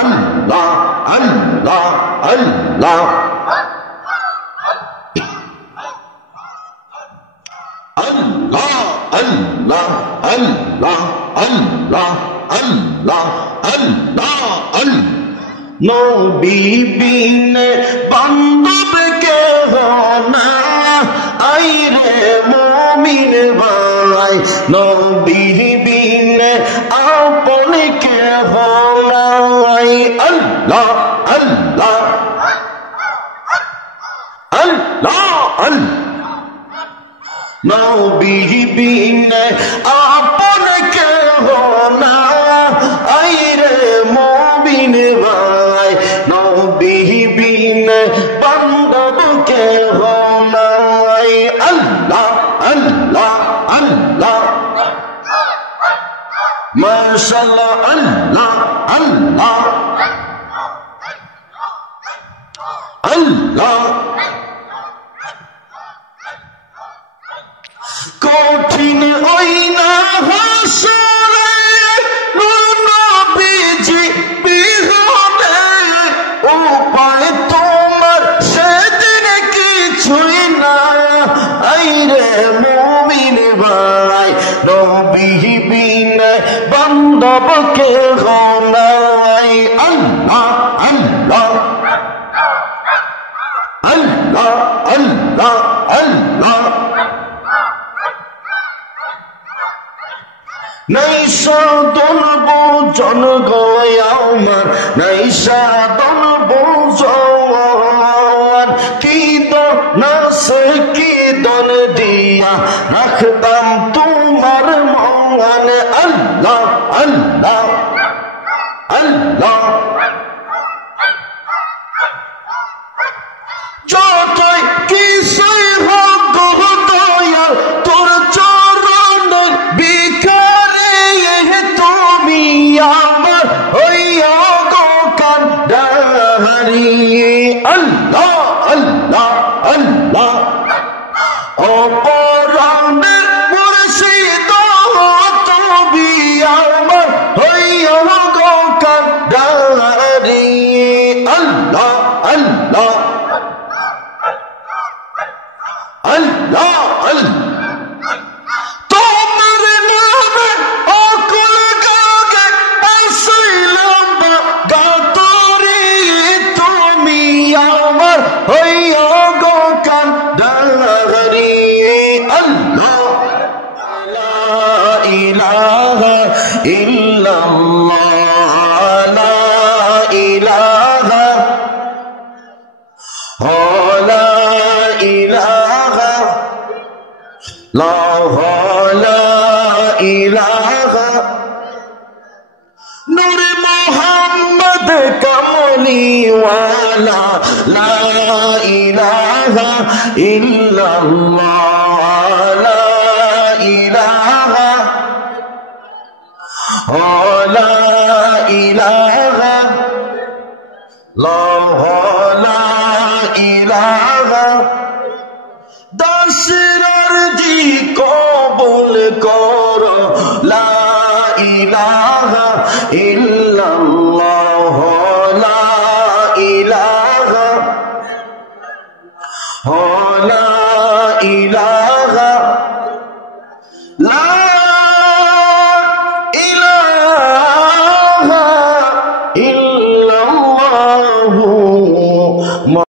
আল্লাহ আল্লাহ আল্লাহ আল্লাহ আল্লাহ আল্লাহ আল্লাহ আল্লাহ আল্লাহ আল্লাহ নবী বিনে বান্ধব কেহ না আইরে মুমিন ভাই নবী বিনে আপন কেহ নাই আল্লাহ আল্লাহ আল্লাহ আল্লাহ নবী বিনে আপন কেহ না আইরে মুমিন ভাই নবী বিনে বান্ধব কেহ নাই আল্লাহ আল্লাহ আল্লাহ মাশাআল্লাহ আল্লাহ আল্লাহ আল্লাহ কঠিন ওই না হাসরে নবীজি বিহনে উপায় তোমার সেদিন কিছুই না আইরে মুমিন ভাই নবী বিনে বান্ধব কেহ নাই আল্লাহ আল্লাহ আল্লাহ আল্লাহ আল্লাহ নাইসা দলবো জন গয় আমার নাইসা দলবো জন কি দনাস কি দন দিয়া রাখতাম তোমার মন আল্লাহ আল্লাহ আল্লাহ যতই কিছুই হোক দয়াল তোর চরণ ভিখারি তুমি আমার হইয়া গো কান্ডারি আল্লাহ আল্লাহ আল্লাহ অপরাধের মুর্শিদ তুমি আমার হইয়া গো কান্ডারি আল্লাহ আল্লাহ আল্লাহ আল্লাহ তোমার নামে অকুল গাগে আসিলাম গাতরি তুমি আমার হইয়া গো কান্ডারি আল্লাহ লা ইলাহা ইল্লাল্লাহ লা ইলাহা লা ইলাহা লা ইলাহা নূর মুহাম্মদ কামলিওয়ালা লা ইলাহা ইল্লাল্লাহ লা ইলাহা লা ইলাহা